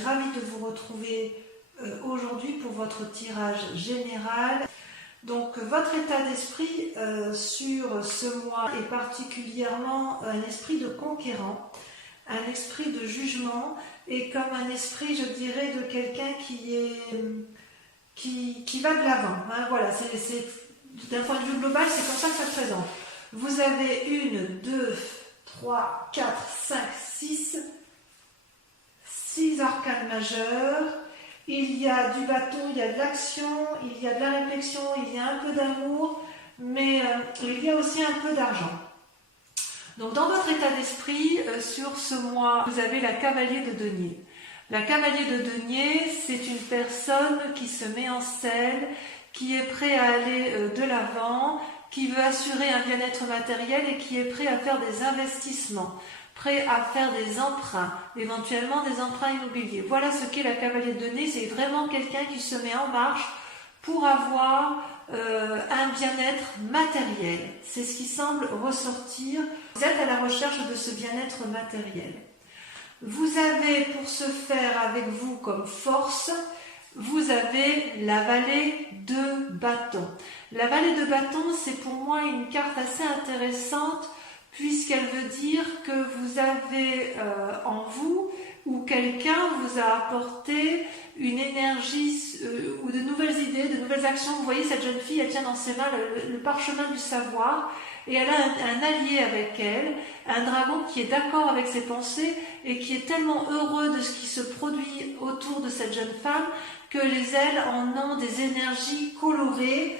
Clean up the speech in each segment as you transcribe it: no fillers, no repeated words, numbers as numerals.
suis ravie de vous retrouver aujourd'hui pour votre tirage général. Donc votre état d'esprit sur ce mois est particulièrement un esprit de conquérant, un esprit de jugement et comme un esprit, je dirais, de quelqu'un qui va de l'avant. Hein, voilà, c'est d'un point de vue global, c'est comme ça que ça se présente. Vous avez 1, 2, 3, 4, 5, 6 arcanes majeurs. Il y a du bâton, il y a de l'action, il y a de la réflexion, il y a un peu d'amour, mais il y a aussi un peu d'argent. Donc dans votre état d'esprit, sur ce mois, vous avez la cavalier de denier. La cavalier de denier, c'est une personne qui se met en selle, qui est prêt à aller de l'avant, qui veut assurer un bien-être matériel et qui est prêt à faire des investissements, prêt à faire des emprunts, éventuellement des emprunts immobiliers. Voilà ce qu'est la cavalier de denier, c'est vraiment quelqu'un qui se met en marche pour avoir un bien-être matériel. C'est ce qui semble ressortir. Vous êtes à la recherche de ce bien-être matériel. Vous avez pour ce faire avec vous comme force, vous avez la vallée de bâton. La vallée de bâton, c'est pour moi une carte assez intéressante puisqu'elle veut dire que vous avez en vous ou quelqu'un vous a apporté une énergie ou de nouvelles idées, de nouvelles actions. Vous voyez, cette jeune fille, elle tient dans ses mains le parchemin du savoir et elle a un allié avec elle, un dragon qui est d'accord avec ses pensées et qui est tellement heureux de ce qui se produit autour de cette jeune femme que les ailes en ont des énergies colorées,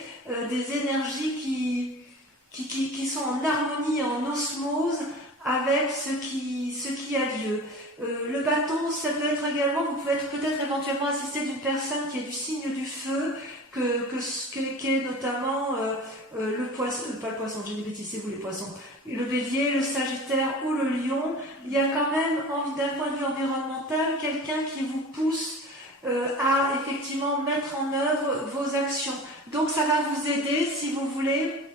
des énergies qui sont en harmonie, en osmose avec ce qui a lieu. Le bâton, ça peut être également, vous pouvez être peut-être éventuellement assisté d'une personne qui est du signe du feu, qui est notamment le poisson, pas le poisson, j'ai des bêtises, c'est vous les poissons, le bélier, le sagittaire ou le lion. Il y a quand même, d'un point de vue environnemental, quelqu'un qui vous pousse à effectivement mettre en œuvre vos actions. Donc ça va vous aider, si vous voulez,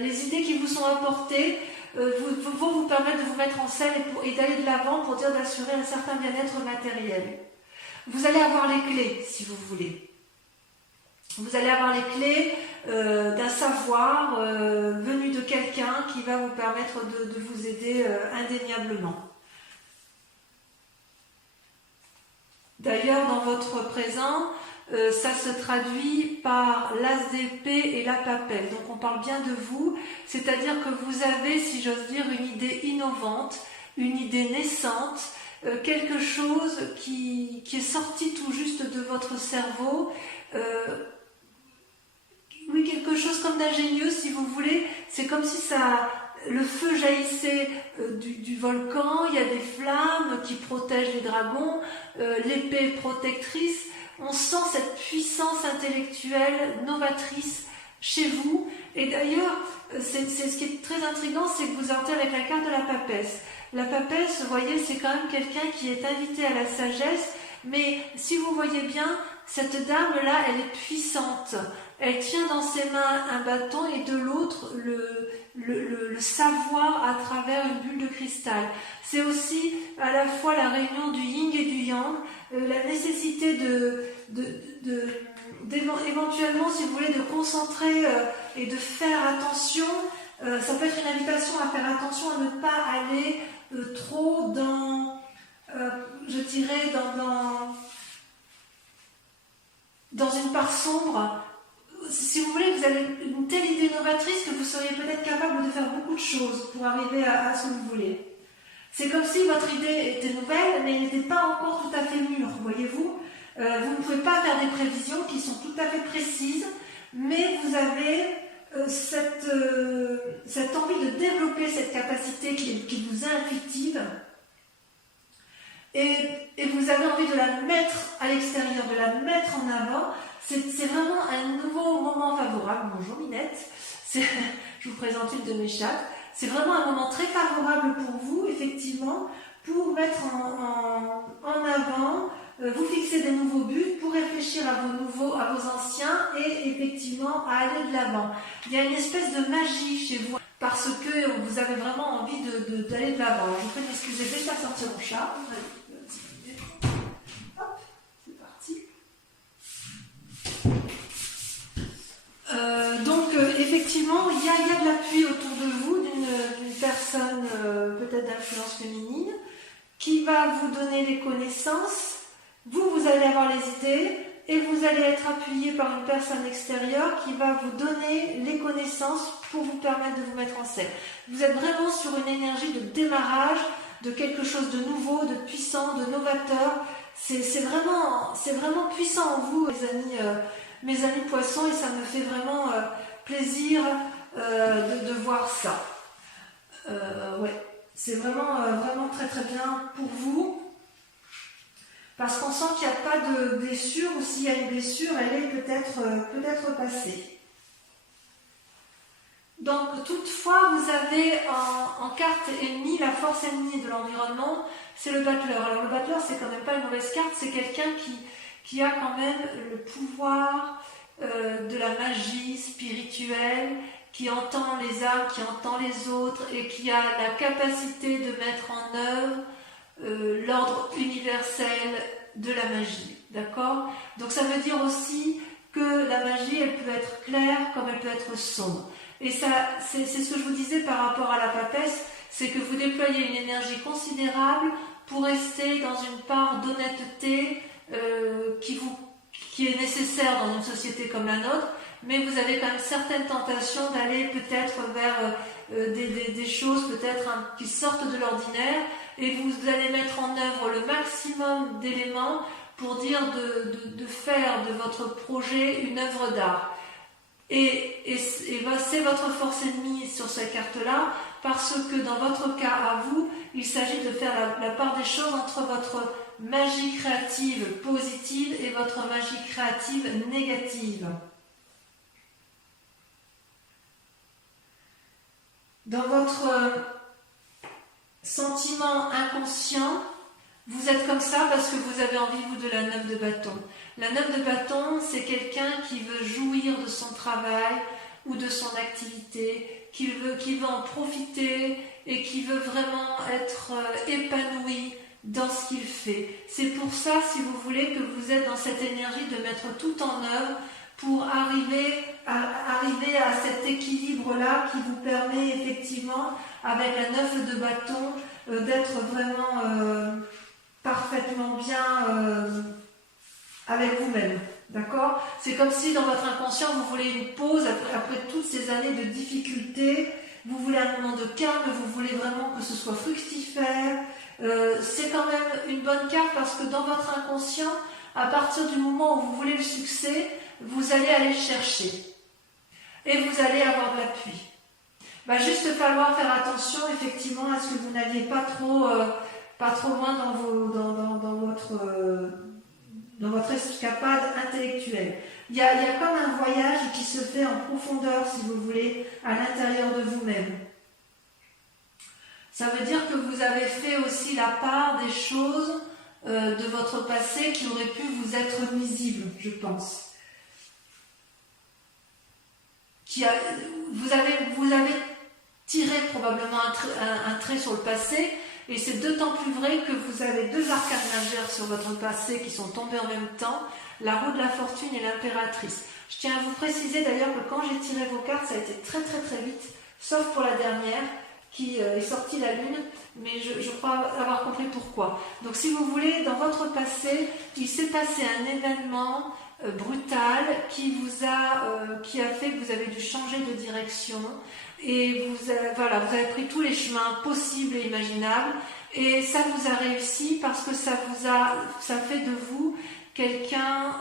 les idées qui vous sont apportées vont vous permettre de vous mettre en selle et d'aller de l'avant pour dire d'assurer un certain bien-être matériel. Vous allez avoir les clés, si vous voulez. Vous allez avoir les clés d'un savoir venu de quelqu'un qui va vous permettre de vous aider indéniablement. D'ailleurs, dans votre présent, ça se traduit par l'as d'épée et la papelle. Donc on parle bien de vous, c'est-à-dire que vous avez, si j'ose dire, une idée innovante, une idée naissante, quelque chose qui est sorti tout juste de votre cerveau. Oui, quelque chose comme d'ingénieux, si vous voulez. C'est comme si le feu jaillissait du volcan, il y a des flammes qui protègent les dragons, l'épée protectrice. On sent cette puissance intellectuelle novatrice chez vous. Et d'ailleurs, c'est ce qui est très intriguant, c'est que vous entrez avec la carte de la papesse. La papesse, vous voyez, c'est quand même quelqu'un qui est invité à la sagesse, mais si vous voyez bien, cette dame-là, elle est puissante. Elle tient dans ses mains un bâton et de l'autre le savoir à travers une bulle de cristal. C'est aussi à la fois la réunion du yin et du yang, la nécessité éventuellement, si vous voulez, de concentrer et de faire attention. Ça peut être une invitation à faire attention à ne pas aller trop dans, je dirais, dans une part sombre. Si vous voulez, vous avez une telle idée novatrice que vous seriez peut-être capable de faire beaucoup de choses pour arriver à ce que vous voulez. C'est comme si votre idée était nouvelle, mais elle n'était pas encore tout à fait mûre, voyez-vous. Vous ne pouvez pas faire des prévisions qui sont tout à fait précises, mais vous avez cette envie de développer cette capacité qui vous est intuitive, et vous avez envie de la mettre à l'extérieur, de la mettre en avant. C'est vraiment un nouveau moment favorable. Bonjour Minette, je vous présente une de mes chattes. C'est vraiment un moment très favorable pour vous, effectivement, pour mettre en avant, vous fixer des nouveaux buts, pour réfléchir à vos anciens et effectivement à aller de l'avant. Il y a une espèce de magie chez vous parce que vous avez vraiment envie d'aller de l'avant. Je vous prie de m'excuser, je vais faire sortir mon chat. Effectivement, il y a de l'appui autour de vous d'une personne peut-être d'influence féminine qui va vous donner les connaissances, vous allez avoir les idées et vous allez être appuyé par une personne extérieure qui va vous donner les connaissances pour vous permettre de vous mettre en scène. Vous êtes vraiment sur une énergie de démarrage, de quelque chose de nouveau, de puissant, de novateur. C'est vraiment puissant en vous, mes amis poissons, et ça me fait vraiment plaisir de voir ça. Ouais, c'est vraiment très très bien pour vous, parce qu'on sent qu'il n'y a pas de blessure, ou s'il y a une blessure, elle est peut-être passée. Donc toutefois, vous avez en carte ennemie, la force ennemie de l'environnement, c'est le battleur. Alors le battleur, c'est quand même pas une mauvaise carte, c'est quelqu'un qui a quand même le pouvoir de la magie spirituelle, qui entend les âmes, qui entend les autres, et qui a la capacité de mettre en œuvre l'ordre universel de la magie. D'accord? Donc ça veut dire aussi que la magie, elle peut être claire comme elle peut être sombre. Et ça, c'est ce que je vous disais par rapport à la papesse, c'est que vous déployez une énergie considérable pour rester dans une part d'honnêteté qui est nécessaire dans une société comme la nôtre, mais vous avez quand même certaines tentations d'aller peut-être vers des choses peut-être qui sortent de l'ordinaire, et vous allez mettre en œuvre le maximum d'éléments pour dire de faire de votre projet une œuvre d'art. Et c'est votre force ennemie sur cette carte-là, parce que dans votre cas à vous, il s'agit de faire la part des choses entre votre magie créative positive et votre magie créative négative. Dans votre sentiment inconscient, vous êtes comme ça parce que vous avez envie, vous, de la 9 de bâton. La 9 de bâton, c'est quelqu'un qui veut jouir de son travail ou de son activité, qui veut en profiter et qui veut vraiment être épanoui dans ce qu'il fait. C'est pour ça, si vous voulez, que vous êtes dans cette énergie de mettre tout en œuvre pour arriver à cet équilibre-là qui vous permet effectivement, avec la 9 de bâton, d'être vraiment parfaitement bien avec vous-même. D'accord? C'est comme si dans votre inconscient, vous voulez une pause après toutes ces années de difficultés. Vous voulez un moment de calme, vous voulez vraiment que ce soit fructifère. C'est quand même une bonne carte parce que dans votre inconscient, à partir du moment où vous voulez le succès, vous allez aller le chercher. Et vous allez avoir de l'appui. Va juste falloir faire attention effectivement à ce que vous n'alliez pas trop loin dans votre escapade intellectuelle. Il y a comme un voyage qui se fait en profondeur, si vous voulez, à l'intérieur de vous-même. Ça veut dire que vous avez fait aussi la part des choses de votre passé qui auraient pu vous être nuisibles, je pense. Vous avez tiré probablement un trait sur le passé, et c'est d'autant plus vrai que vous avez deux arcanes majeures sur votre passé qui sont tombés en même temps, la roue de la fortune et l'impératrice. Je tiens à vous préciser d'ailleurs que quand j'ai tiré vos cartes, ça a été très très très vite, sauf pour la dernière qui est sortie la lune, mais je crois avoir compris pourquoi. Donc si vous voulez, dans votre passé, il s'est passé un événement brutal qui a fait que vous avez dû changer de direction, et vous avez pris tous les chemins possibles et imaginables, et ça vous a réussi parce que ça fait de vous quelqu'un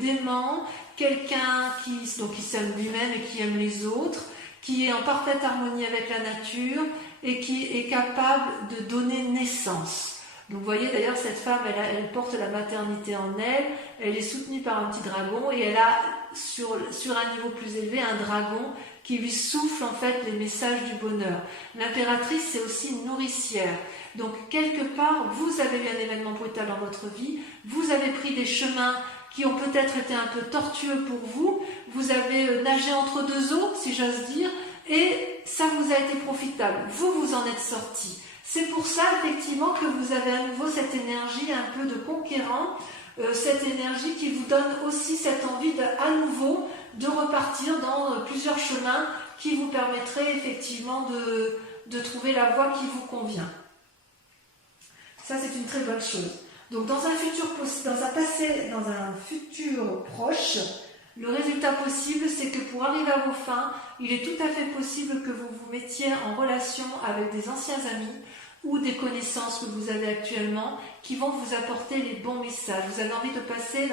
d'aimant, quelqu'un qui s'aime lui-même et qui aime les autres, qui est en parfaite harmonie avec la nature et qui est capable de donner naissance. Donc vous voyez d'ailleurs cette femme, elle porte la maternité en elle est soutenue par un petit dragon, et elle a sur un niveau plus élevé un dragon qui lui souffle en fait les messages du bonheur. L'impératrice, c'est aussi une nourricière. Donc quelque part, vous avez eu un événement brutal dans votre vie, vous avez pris des chemins qui ont peut-être été un peu tortueux pour vous, vous avez nagé entre deux eaux, si j'ose dire, et ça vous a été profitable. Vous en êtes sorti. C'est pour ça, effectivement, que vous avez à nouveau cette énergie un peu de conquérant, cette énergie qui vous donne aussi cette envie à nouveau de repartir dans plusieurs chemins qui vous permettraient effectivement de trouver la voie qui vous convient. Ça, c'est une très bonne chose. Donc, dans un futur proche, le résultat possible, c'est que pour arriver à vos fins, il est tout à fait possible que vous vous mettiez en relation avec des anciens amis ou des connaissances que vous avez actuellement qui vont vous apporter les bons messages. Vous avez envie de passer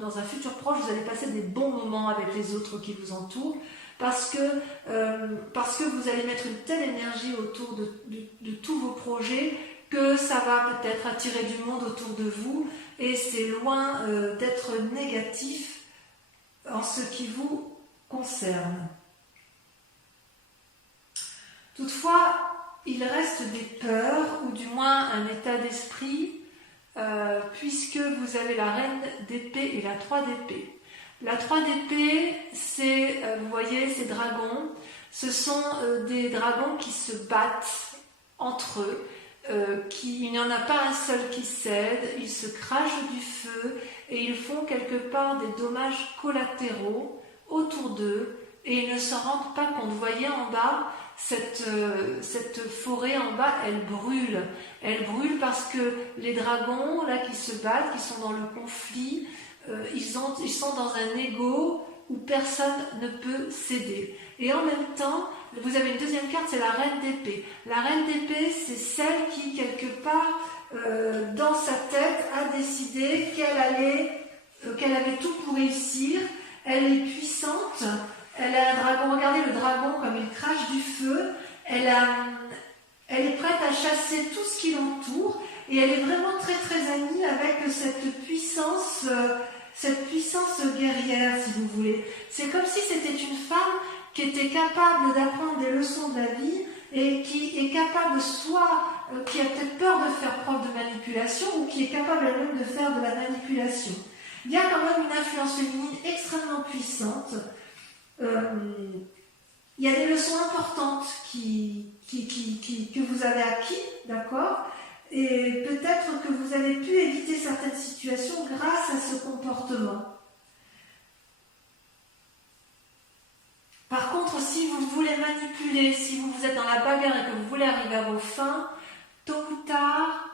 dans un futur proche, vous allez passer des bons moments avec les autres qui vous entourent parce que vous allez mettre une telle énergie autour de tous vos projets que ça va peut-être attirer du monde autour de vous et c'est loin d'être négatif en ce qui vous concerne. Toutefois, il reste des peurs, ou du moins un état d'esprit, puisque vous avez la reine d'épée et la 3 d'épée. La 3 d'épée, c'est, vous voyez, ces dragons, ce sont des dragons qui se battent entre eux, il n'y en a pas un seul qui cède, ils se crachent du feu et ils font quelque part des dommages collatéraux autour d'eux et ils ne s'en rendent pas compte. Vous voyez en bas, cette forêt en bas, elle brûle. Elle brûle parce que les dragons là qui se battent, qui sont dans le conflit, ils sont dans un ego où personne ne peut céder. Et en même temps, vous avez une deuxième carte, c'est la reine d'épée. La reine d'épée, c'est celle qui, quelque part, dans sa tête, a décidé qu'elle avait tout pour réussir. Elle est puissante, elle a un dragon. Regardez le dragon comme il crache du feu. Elle est prête à chasser tout ce qui l'entoure. Et elle est vraiment très très amie avec cette puissance guerrière, si vous voulez. C'est comme si c'était une femme qui était capable d'apprendre des leçons de la vie et qui est capable qui a peut-être peur de faire preuve de manipulation ou qui est capable elle-même de faire de la manipulation. Il y a quand même une influence féminine extrêmement puissante. Il y a des leçons importantes que vous avez acquis, d'accord ? Et peut-être que vous avez pu éviter certaines situations grâce à ce comportement. Par contre, si vous voulez manipuler, si vous êtes dans la bagarre et que vous voulez arriver à vos fins, tôt ou tard,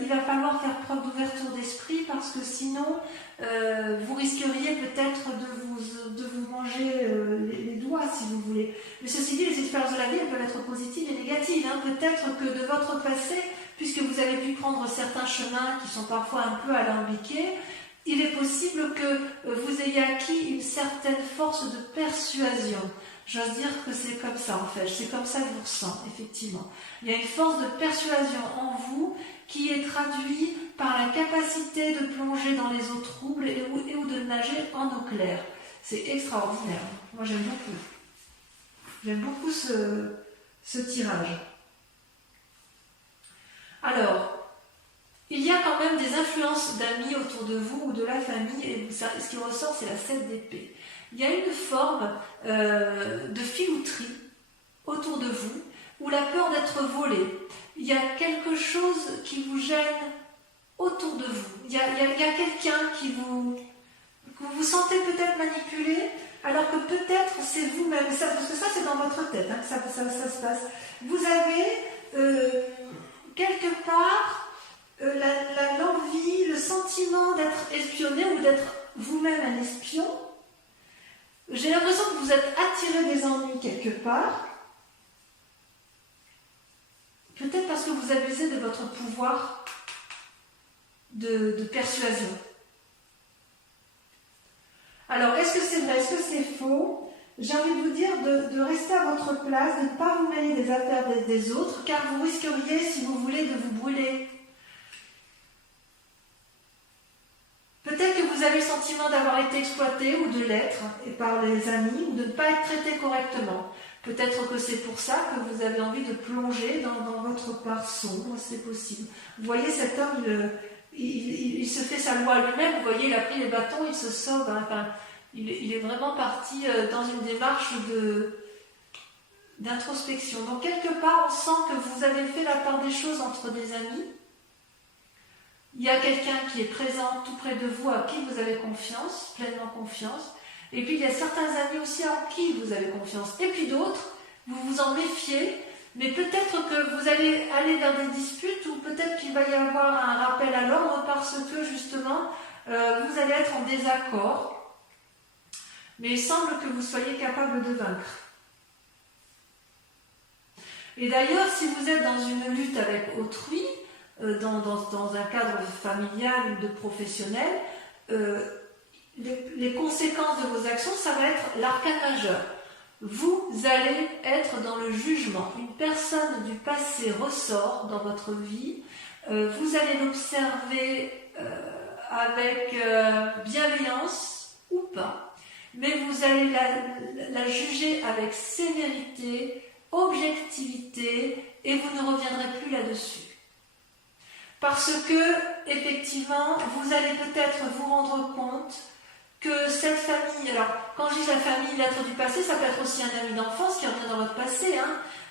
il va falloir faire preuve d'ouverture d'esprit parce que sinon, vous risqueriez peut-être de vous manger les doigts, si vous voulez. Mais ceci dit, les expériences de la vie, elles peuvent être positives et négatives. Peut-être que de votre passé, puisque vous avez pu prendre certains chemins qui sont parfois un peu alambiqués, il est possible que vous ayez acquis une certaine force de persuasion. J'ose dire que c'est comme ça en fait, c'est comme ça que je vous ressens, effectivement. Il y a une force de persuasion en vous qui est traduite par la capacité de plonger dans les eaux troubles et ou de nager en eau claire. C'est extraordinaire. Moi j'aime beaucoup. J'aime beaucoup ce tirage. Alors, il y a quand même des influences d'amis autour de vous ou de la famille, et ce qui ressort, c'est la 7 d'épée. Il y a une forme de filouterie autour de vous, ou la peur d'être volé. Il y a quelque chose qui vous gêne autour de vous. Il y a quelqu'un que vous sentez peut-être manipulé, alors que peut-être c'est vous-même. Parce que ça, c'est dans votre tête que ça se passe. Vous avez quelque part l'envie, le sentiment d'être espionné ou d'être vous-même un espion. J'ai l'impression que vous êtes attiré des ennuis quelque part. Peut-être parce que vous abusez de votre pouvoir de persuasion. Alors, est-ce que c'est vrai, est-ce que c'est faux? J'ai envie de vous dire de rester à votre place, de ne pas vous mêler des affaires des autres, car vous risqueriez, si vous voulez, de vous brûler. Peut-être que vous avez le sentiment d'avoir été exploité ou de l'être et par les amis ou de ne pas être traité correctement. Peut-être que c'est pour ça que vous avez envie de plonger dans votre part sombre, c'est possible. Vous voyez, cet homme, il se fait sa loi à lui-même, vous voyez, il a pris les bâtons, il se sauve. Enfin, il est vraiment parti dans une démarche d'introspection. Donc quelque part, on sent que vous avez fait la part des choses entre des amis. il y a quelqu'un qui est présent tout près de vous, à qui vous avez confiance, pleinement confiance. Et puis il y a certains amis aussi en qui vous avez confiance. Et puis d'autres, vous vous en méfiez, mais peut-être que vous allez aller vers des disputes ou peut-être qu'il va y avoir un rappel à l'ordre parce que justement, vous allez être en désaccord. Mais il semble que vous soyez capable de vaincre. Et d'ailleurs, si vous êtes dans une lutte avec autrui, dans un cadre familial ou de professionnel, les conséquences de vos actions, ça va être l'arcane majeur. Vous allez être dans le jugement. Une personne du passé ressort dans votre vie. Vous allez l'observer avec bienveillance ou pas. Mais vous allez la juger avec sévérité, objectivité, et vous ne reviendrez plus là-dessus. Parce que, effectivement, vous allez peut-être vous rendre compte que cette famille, alors quand je dis la famille, l'être du passé, ça peut être aussi un ami d'enfance qui revient dans votre passé,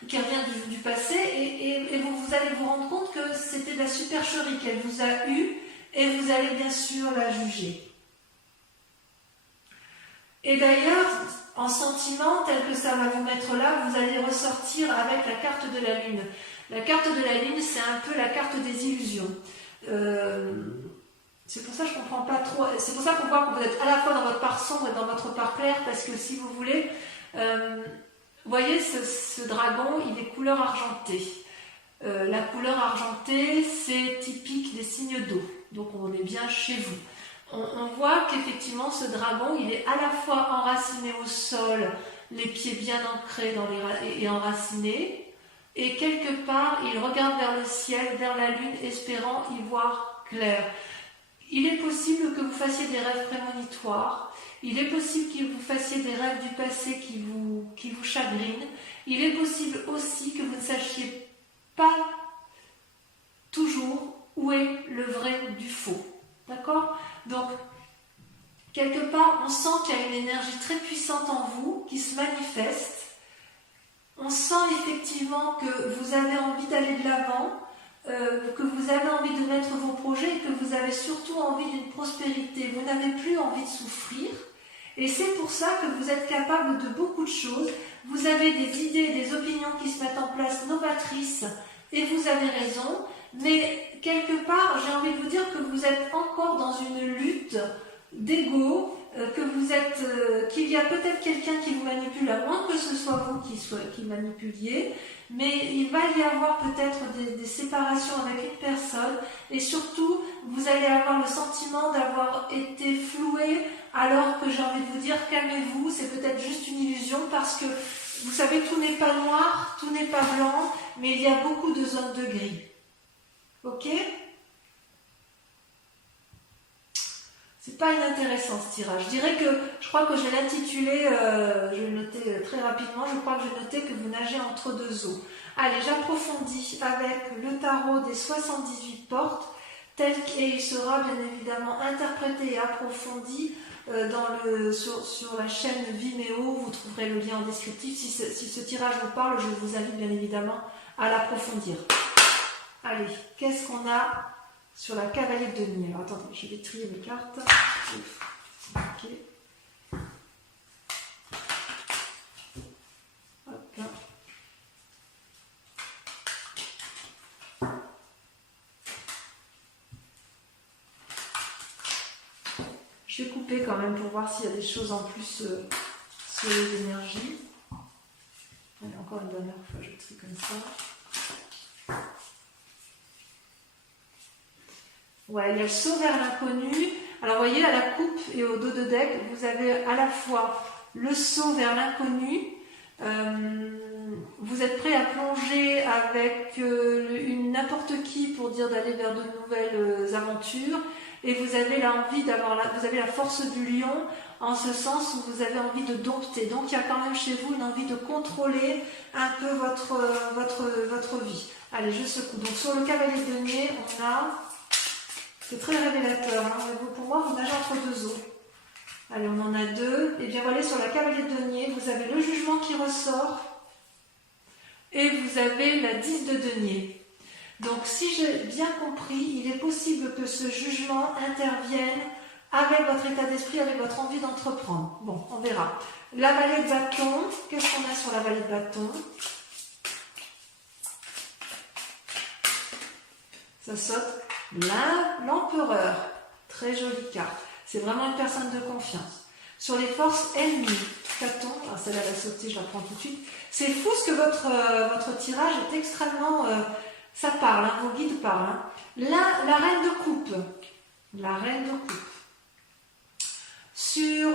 qui revient du passé, et vous allez vous rendre compte que c'était de la supercherie qu'elle vous a eue, et vous allez bien sûr la juger. Et d'ailleurs, en sentiment tel que ça va vous mettre là, vous allez ressortir avec la carte de la Lune. La carte de la Lune, c'est un peu la carte des illusions. C'est pour ça que je ne comprends pas trop. C'est pour ça qu'on voit que vous êtes à la fois dans votre part sombre et dans votre part claire, parce que si vous voulez, vous voyez ce dragon, il est couleur argentée. La couleur argentée, c'est typique des signes d'eau. Donc on est bien chez vous. On voit qu'effectivement ce dragon, il est à la fois enraciné au sol, les pieds bien ancrés et enracinés, et quelque part, il regarde vers le ciel, vers la lune, espérant y voir clair. Il est possible que vous fassiez des rêves prémonitoires, il est possible que vous fassiez des rêves du passé qui vous chagrinent, il est possible aussi que vous ne sachiez pas toujours où est le vrai du faux. D'accord ? Donc, quelque part, on sent qu'il y a une énergie très puissante en vous qui se manifeste. On sent effectivement que vous avez envie d'aller de l'avant, que vous avez envie de mettre vos projets et que vous avez surtout envie d'une prospérité. Vous n'avez plus envie de souffrir. Et c'est pour ça que vous êtes capable de beaucoup de choses. Vous avez des idées, des opinions qui se mettent en place novatrices et vous avez raison. Mais quelque part, j'ai envie de vous dire que vous êtes encore dans une lutte d'ego, qu'il y a peut-être quelqu'un qui vous manipule, à moins que ce soit vous qui manipuliez, mais il va y avoir peut-être des séparations avec une personne, et surtout, vous allez avoir le sentiment d'avoir été floué, alors que j'ai envie de vous dire, calmez-vous, c'est peut-être juste une illusion, parce que, vous savez, tout n'est pas noir, tout n'est pas blanc, mais il y a beaucoup de zones de gris. Ok ? C'est pas inintéressant ce tirage. Je crois que je vais l'intituler, je vais le noter très rapidement, je crois que je vais noter que vous nagez entre deux eaux. Allez, j'approfondis avec le tarot des 78 portes, tel qu'il sera bien évidemment interprété et approfondi sur la chaîne Vimeo. Vous trouverez le lien en descriptif. Si ce tirage vous parle, je vous invite bien évidemment à l'approfondir. Allez, qu'est-ce qu'on a sur la cavalier de denier? Alors attendez, je vais trier mes cartes. Ok. Hop. Je vais couper quand même pour voir s'il y a des choses en plus sur les énergies. Allez, encore une dernière fois, je trie comme ça. Ouais, il y a le saut vers l'inconnu. Alors, vous voyez, à la coupe et au dos de deck, vous avez à la fois le saut vers l'inconnu. Vous êtes prêt à plonger avec n'importe qui pour dire d'aller vers de nouvelles aventures. Et vous avez vous avez la force du lion, en ce sens où vous avez envie de dompter. Donc, il y a quand même chez vous une envie de contrôler un peu votre vie. Allez, je secoue. Donc, sur le cavalier de denier, on a... C'est très révélateur. Hein. Pour moi, vous nagez entre deux eaux. Allez, on en a deux. Et bien voilà, sur la cavalier de denier, vous avez le jugement qui ressort. Et vous avez la 10 de denier. Donc si j'ai bien compris, il est possible que ce jugement intervienne avec votre état d'esprit, avec votre envie d'entreprendre. Bon, on verra. La vallée de bâton, qu'est-ce qu'on a sur la vallée de bâton? Ça saute l'empereur. Très jolie carte. C'est vraiment une personne de confiance. Sur les forces ennemies, Caton, alors celle-là va sauter, je la prends tout de suite. C'est fou ce que votre tirage est extrêmement... ça parle, hein, vos guides parlent. Hein. Là, la reine de coupe. La reine de coupe. Sur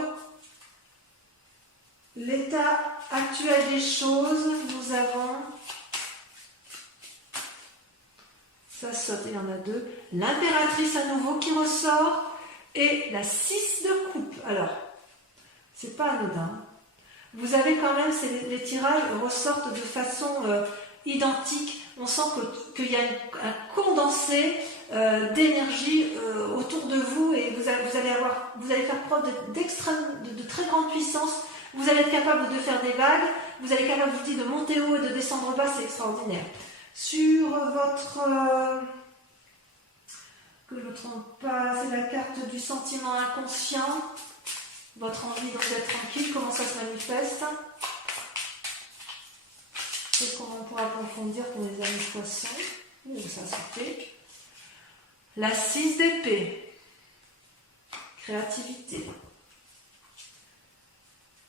l'état actuel des choses, nous avons... Ça saute, il y en a deux. L'impératrice à nouveau qui ressort. Et la 6 de coupe. Alors, c'est pas anodin. Vous avez quand même, les tirages ressortent de façon identique. On sent qu'il y a un condensé d'énergie autour de vous et vous allez faire preuve de très grande puissance. Vous allez être capable de faire des vagues. Vous allez être capable, je vous dis, de monter haut et de descendre bas. C'est extraordinaire. Sur votre... que je ne me trompe pas, c'est la carte du sentiment inconscient. Votre envie donc d'être tranquille, comment ça se manifeste? Et comment on pourra approfondir pour les amis poissons? Où ça se fait? La 6 d'épée. Créativité.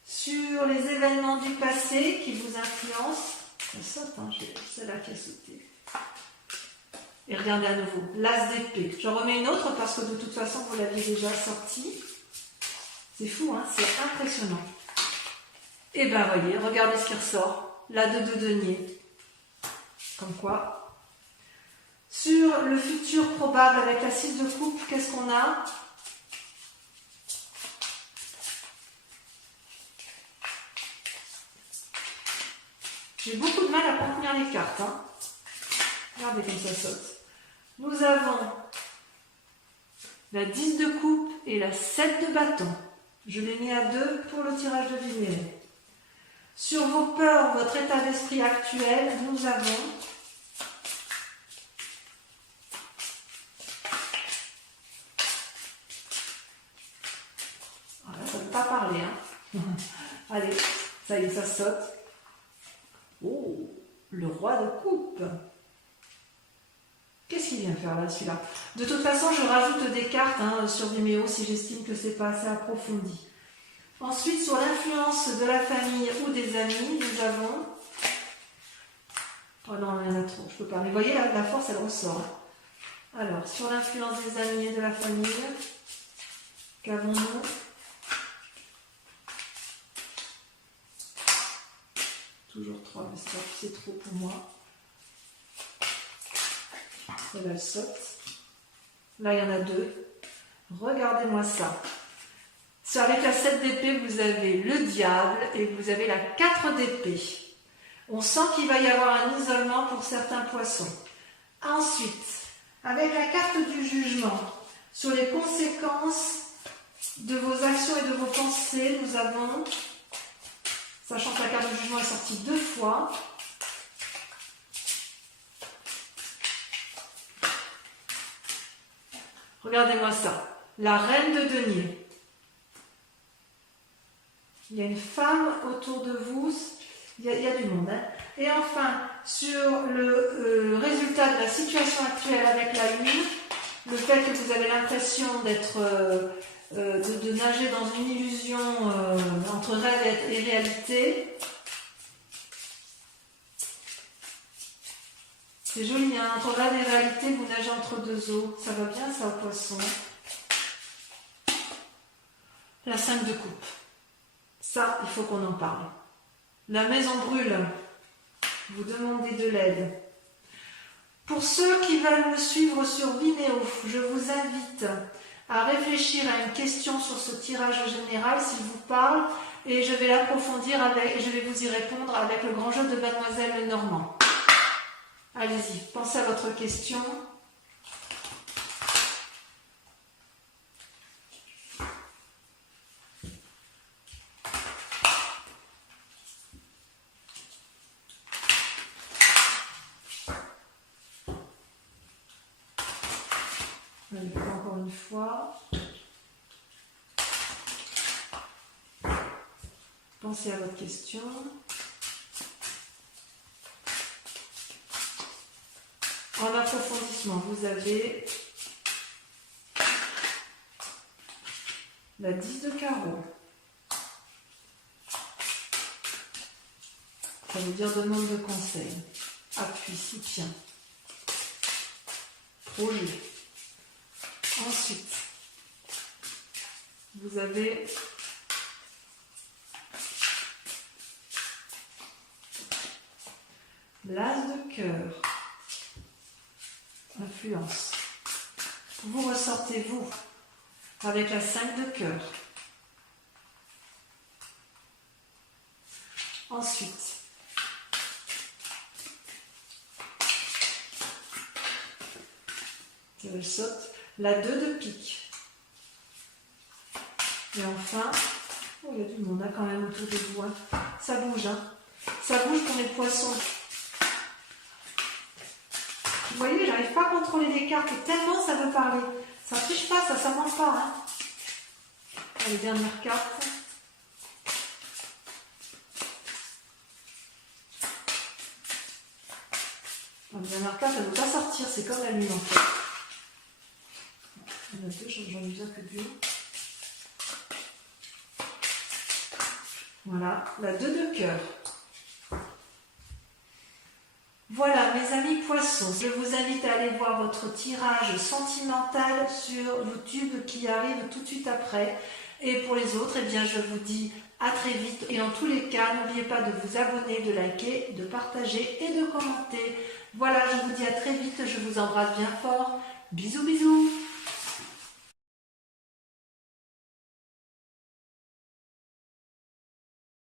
Sur les événements du passé qui vous influencent. Ça saute, hein, c'est là qui a sauté. Et regardez à nouveau, l'as d'épée. J'en remets une autre parce que de toute façon, vous l'aviez déjà sortie. C'est fou, hein, c'est impressionnant. Et ben voyez, regardez ce qui ressort. La 2 de denier. Comme quoi. Sur le futur probable avec la 6 de coupe, qu'est-ce qu'on a? J'ai beaucoup de mal à contenir les cartes. Hein. Regardez comme ça saute. Nous avons la 10 de coupe et la 7 de bâton. Je l'ai mis à 2 pour le tirage de lumière. Sur vos peurs, votre état d'esprit actuel, nous avons voilà, ça ne veut pas parler. Hein. Allez, ça y est, ça saute. Oh, le roi de coupe. Qu'est-ce qu'il vient faire là, celui-là? De toute façon, je rajoute des cartes hein, sur Vimeo si j'estime que c'est pas assez approfondi. Ensuite, sur l'influence de la famille ou des amis, nous avons... Oh non, il y en a trop, je peux pas. Mais vous voyez, la force, elle ressort. Alors, sur l'influence des amis et de la famille, qu'avons-nous? Toujours 3, mais c'est trop pour moi. Celle-là, elle saute. Là, il y en a 2. Regardez-moi ça. Avec la 7 d'épée, vous avez le diable et vous avez la 4 d'épée. On sent qu'il va y avoir un isolement pour certains poissons. Ensuite, avec la carte du jugement, sur les conséquences de vos actions et de vos pensées, nous avons, sachant que la carte du jugement est sortie 2 fois, regardez-moi ça, la reine de denier. Il y a une femme autour de vous, il y a du monde. Hein. Et enfin, sur le résultat de la situation actuelle avec la Lune, le fait que vous avez l'impression d'être, de nager dans une illusion entre rêve et réalité, c'est joli, hein, entre rêve et réalité, vous nagez entre deux eaux. Ça va bien ça au poisson. La 5 de coupe. Ça, il faut qu'on en parle. La maison brûle. Vous demandez de l'aide. Pour ceux qui veulent me suivre sur Vimeo, je vous invite à réfléchir à une question sur ce tirage général, s'il vous parle, et je vais l'approfondir je vais vous y répondre avec le grand jeu de Mademoiselle Lenormand. Allez-y, pensez à votre question. Allez, encore une fois. Pensez à votre question. En approfondissement, vous avez la 10 de carreau. Ça veut dire demande de conseil, appui, soutien, projet. Ensuite, vous avez l'as de cœur, influence. Vous ressortez vous avec la 5 de cœur. Ensuite, je saute la 2 de pique. Et enfin, oh, il y a du monde quand même autour de vous. Hein. Ça bouge, hein. Ça bouge pour les poissons. Vous voyez, j'arrive pas à contrôler les cartes tellement ça veut parler. Ça ne triche pas, ça ment pas. Hein. Allez, dernière carte. La dernière carte, elle ne veut pas sortir, c'est comme la lune en fait. Il y en a deux, j'en ai déjà que deux. Voilà, la 2 de cœur. Voilà, mes amis poissons, je vous invite à aller voir votre tirage sentimental sur YouTube qui arrive tout de suite après. Et pour les autres, eh bien, je vous dis à très vite. Et en tous les cas, n'oubliez pas de vous abonner, de liker, de partager et de commenter. Voilà, je vous dis à très vite, je vous embrasse bien fort. Bisous, bisous.